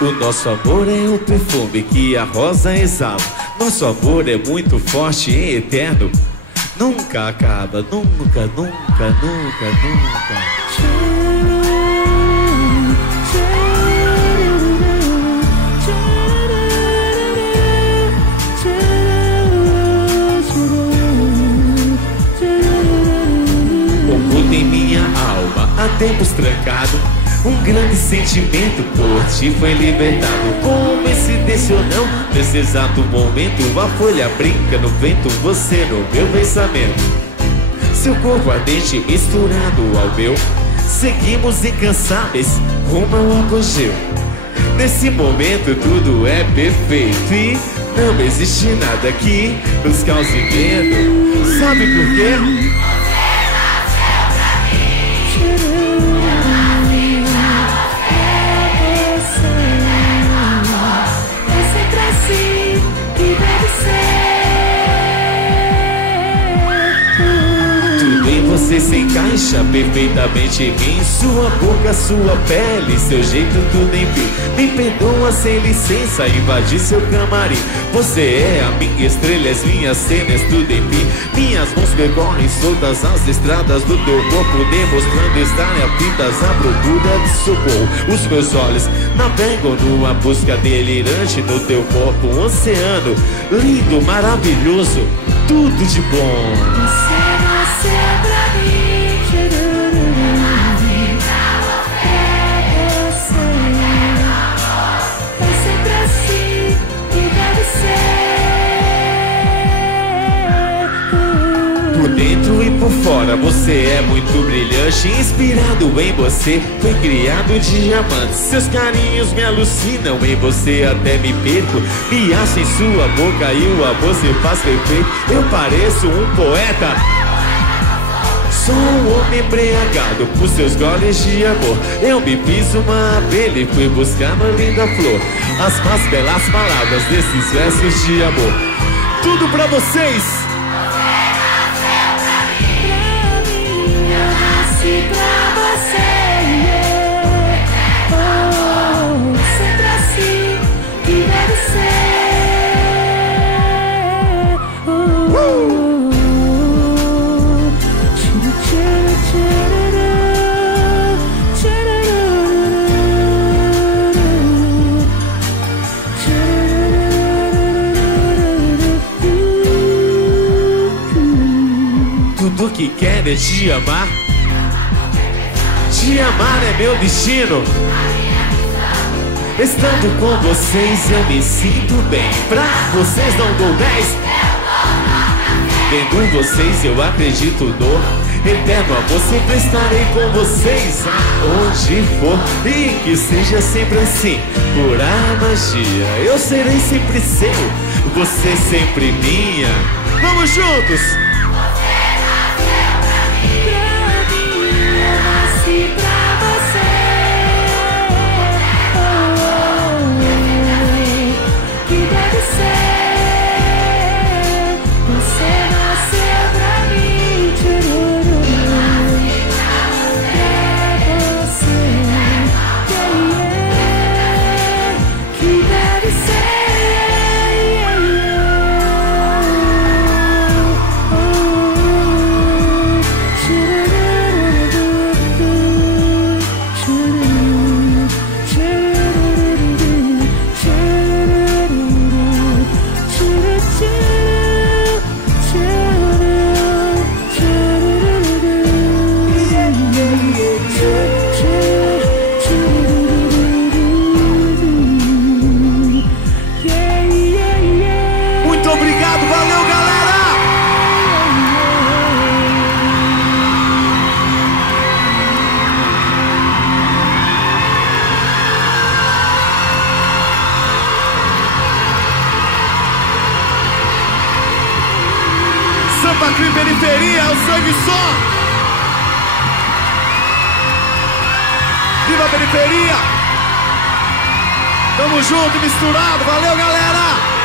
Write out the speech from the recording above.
O nosso amor é o perfume que a rosa exala. Nosso amor é muito forte e eterno. Nunca acaba, nunca, nunca, nunca, nunca. Oculto em minha alma, há tempos trancado, um grande sentimento por ti foi libertado. Coincidência ou não, nesse exato momento a folha brinca no vento, você no meu pensamento. Seu corpo ardente misturado ao meu, seguimos incansáveis rumo ao apogeu. Nesse momento tudo é perfeito e não existe nada que nos cause medo. Sabe por quê? Você se encaixa perfeitamente em mim. Sua boca, sua pele, seu jeito tudo em mim. Me perdoa sem licença, invadir seu camarim. Você é a minha estrela, as minhas cenas, tudo em mim. Minhas mãos percorrem soltas as estradas do teu corpo, demonstrando estarem aflitas à procura de socorro. Os meus olhos navegam numa busca delirante no teu corpo. Um oceano lindo, maravilhoso, tudo de bom. Você nasceu pra mim. Por dentro e por fora você é muito brilhante. Inspirado em você, foi criado diamante. Seus carinhos me alucinam, em você até me perco. Me acho em sua boca e o amor se faz perfeito. Eu pareço um poeta, sou um homem embriagado por seus goles de amor. Eu me fiz uma abelha e fui buscar uma linda flor, as mais belas palavras desses versos de amor. Tudo pra vocês. Pra você, oh, sempre assim que deve ser. Tudo que quero é te amar. Te amar é meu destino. Estando com vocês eu me sinto bem. Pra vocês não dou 10. Vendo vocês eu acredito no eterno amor. Sempre estarei com vocês aonde for. E que seja sempre assim, pura magia. Eu serei sempre seu, você sempre minha. Vamos juntos! Pra você, que deve ser. Você nasceu pra mim, pra você, que deve ser. Sampa Cri Periferia, o sangue só. Viva a periferia. Tamo junto, misturado. Valeu, galera.